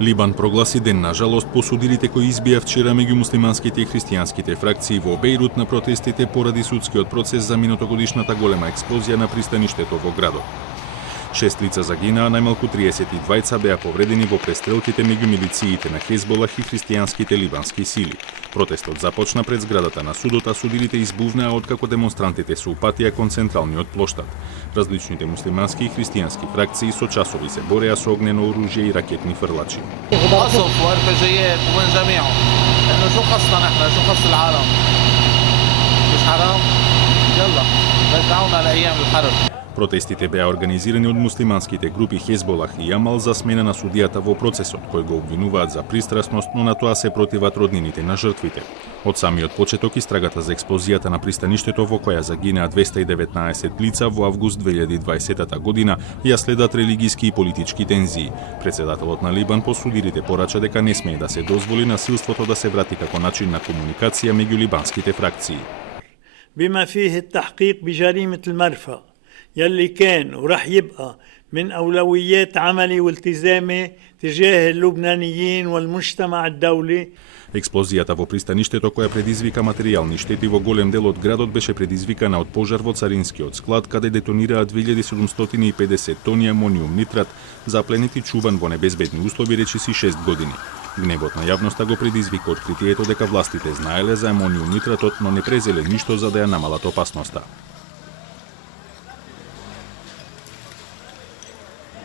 Либан прогласи ден на жалост по судирите кои избија вчера меѓу муслиманските и христијанските фракции во Бејрут на протестите поради судскиот процес за минутогодишната голема експлозија на пристаништето во градот. 6 лица загинаа, најмалку 32 беа повредени во престрелките меѓу милициите на Хезболах и христијанските либански сили. Протестот започна пред зградата на судот, а судирите избувнаа откако демонстрантите се упатија кон централниот плоштад. Различните муслимански и христијански фракции со часови се бореа со огнено оружје и ракетни фрлачи. قصف وارتجاجات وين جميعهم انه شو خصنا نحن شو خص العالم مش حرام يلا رجعونا لايام الحرب. Протестите беа организирани од муслиманските групи Хезболах и Амал за смена на судијата во процесот, кој го обвинуваат за пристрасност, но на тоа се противат роднините на жртвите. Од самиот почеток истрагата за експлозијата на пристаништето во која загинаа 219 лица во август 2020 година ја следат религиски и политички тензии. Председателот на Либан по судирите порача дека не смее да се дозволи насилството да се врати како начин на комуникација меѓу либанските фракции. بما فيه التحقيق بجريمة المرفأ يلي كان ورح يبقى من أولويات عملي والتزامي تجاه اللبنانيين والمجتمع الدولي. Експлозијата во пристаништето која предизвика материјални штети во голем дел од градот беше предизвикана од пожар во царинскиот склад каде детонираа 2750 тони амониум нитрат, запленети чуван во небезбедни услови речиси 6 години. Гневот на јавноста го предизвика откритието дека властите знаеле за амониум нитратот, но не презеле ништо за да ја намалат опасноста.